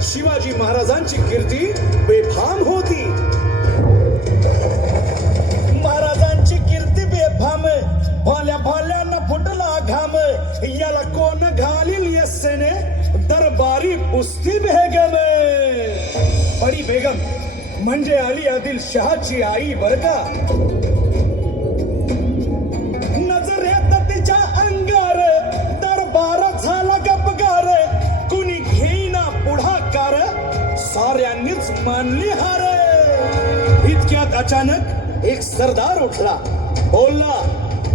शिवाजी महाराजांची कीर्ती बेफाम होती. महाराजांची कीर्ती बेफाम, भाल्या भाल्यांना फुटला घाम. याला कोण घालील यस्सेने, दरबारी पुस्ती बेगम. बडी बेगम म्हणजे अली आदिल शहाची आई बर का. नजरेत तिच्या अंगार दरबार झाला गपगार. कुणी घेईना पुढाकार, साऱ्यांनीच मानली हार. इतक्यात अचानक एक सरदार उठला, बोलला,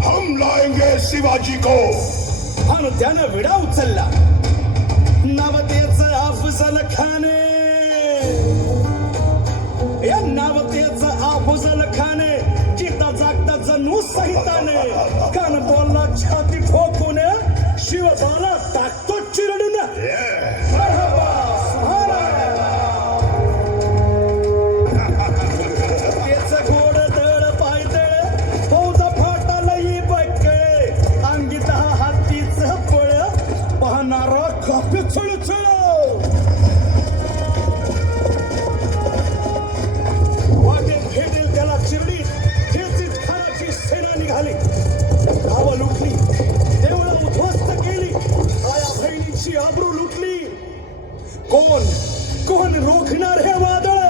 हम लाएंगे शिवाजी को. आणि त्यानं विडा उचलला. नवतेचं अफजल खान, या नवतेचं अफजल खान जिता जागता जणू सहिताने. कान बोलला छाती ठोकून, शिवबाला टाकतो चिरडून. त्याचं गोड दळ पायदळ, फौज फाटालाही बकळे. अंगी 10 हातीचं पळ, पाहणारा कापी चळचळ. वाटेत भेटेल त्याला चिरडी ठेचीत खानाची सेना निघाली. गावं लुटली, देवळं उद्ध्वस्त केली, आया बहिणीची आबरू लुटली. कोण कोण रोखणार हे वादळ.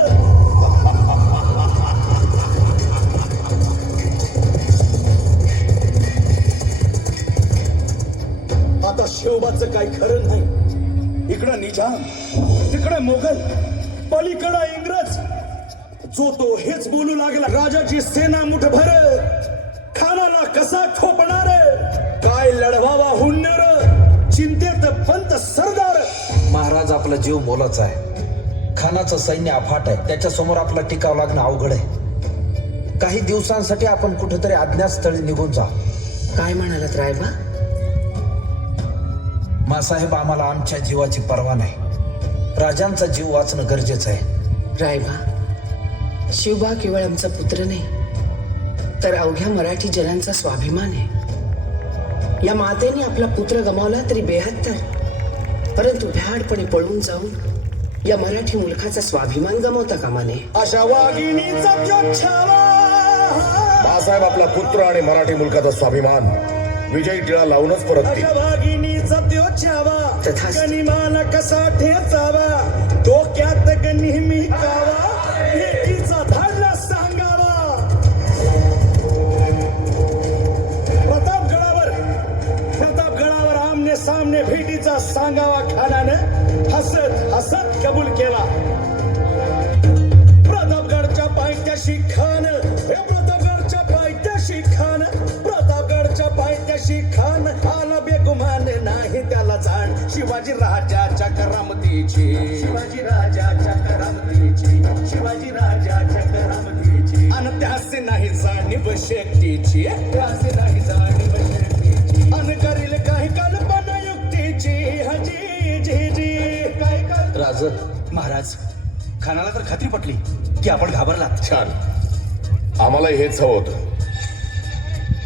आता शिवबाचं काही खरं नाही. इकडं निजाम, तिकडं मोगल, पलीकडं इंग्रज. जो तो हेच बोलू लागला, राजाची सेना मुठभर. खानाला कसा ठोपणार, काय लढवावा हुन्नर. चिंतेत पंत सरदार. महाराज आपला जीव मोलाचा आहे. खानाचं सैन्य अफाट आहे, त्याच्या समोर आपला टिकाव लागणं अवघड आहे. काही दिवसांसाठी आपण कुठेतरी अज्ञातस्थळी निघून जा. काय म्हणालात रायबा? मासाहेब, आम्हाला आमच्या जीवाची पर्वा नाही. राजांचा जीव वाचणं गरजेचं आहे. रायबा, शिवबा केवळ आमचा पुत्र नाही, तर अवघ्या मराठी जनांचा स्वाभिमान आहे. या मातेने आपला पुत्र गमावला तरी 72, परंतु भ्याडपणे पळून जाऊन या मराठी मुलखाचा स्वाभिमान गमावता कामा नये. अशा वाघिणीचा छावा. बाळासाहेब आपला पुत्र आणि मराठी मुलकाचा स्वाभिमान विजयी टिळा लावूनच परततील. अशा वाघिणीचा छावा, तथास्तु. गनिमान कसा ठेचावा, डोक्यात नेहमी कावा. भेटीचा धाडला सांगावा. प्रतापगडावर आमने सामने भेटीचा सांगावा. खानानं हसत हसत कबूल केला. प्रतापगडच्या पायथ्याशी खान, हे प्रतापगडच्या पायथ्याशी खान. प्रतापगडच्या पायथ्याशी खान आला बेगुमान, नाही त्याला जाण शिवाजी राजाच्या करामतीची. शिवाजी राजाच्या करामतीची, शिवाजी राजाच्या करामतीची. आणि त्यासे नाही जाणीव शक्तीची, त्यासे नाही जाणीव शक्तीची. आणि करील काही कल्पना युक्तीची. हजी जी जी काय काय. राज, महाराज, खानाला तर खात्री पटली की आपण घाबरलात. छान, आम्हाला हेच हवं होतं.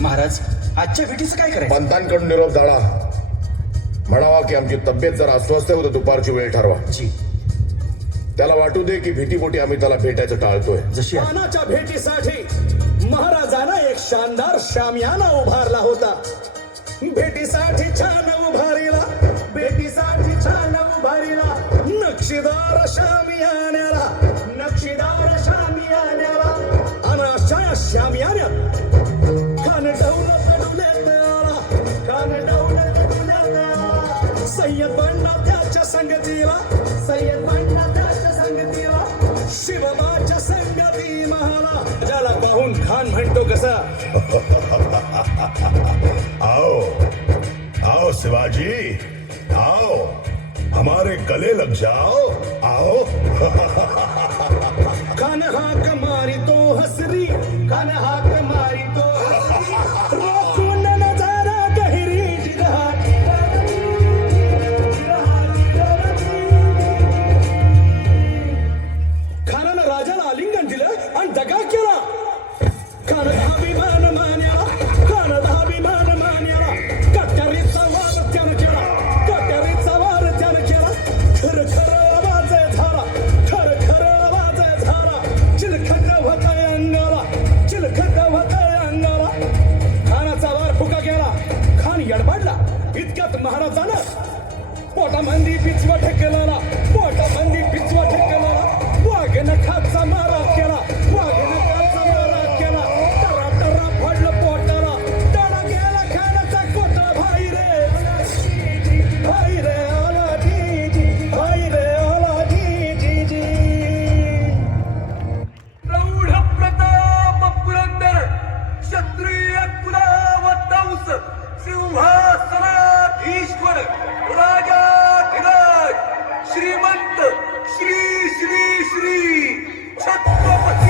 महाराज, आजच्या भेटीचं काय करायचं? पंतांकडून निरोप धाडा. म्हणावा की आमची तब्येत जरा अस्वस्थ होतं, दुपारची वेळ ठरवा. जी, त्याला वाटू दे की भीतीपोटी आम्ही त्याला भेटायचं टाळतोय. जशी आहे. खानाच्या भेटीसाठी महाराजांना एक शानदार शामियाना उभारला होता. भेटीसाठी छान उभारीला, भेटीसाठी छान उभारीला. नक्षीदार शामियान्याला, नक्षीदार शामियान्याला. आणि अशा या शामियान्यात खान डौल पडुल्यात आला, खान डौल पडुल्यात आला. सय्यद बंडा त्याच्या संगतीला, सय्यद बंडा त्याच्या संगतीला. शिवबाच्या संगती महाला. ज्याला पाहून खान म्हणतो कसा, आओ आओ शिवाजी, आओ हमारे गले लग जाओ, आओ. खान हाक मारी तो हसरी, खान हाक मारी तो हसरी. रोखून नजारा गहिरी जिरहाटी. श्री छत्रपती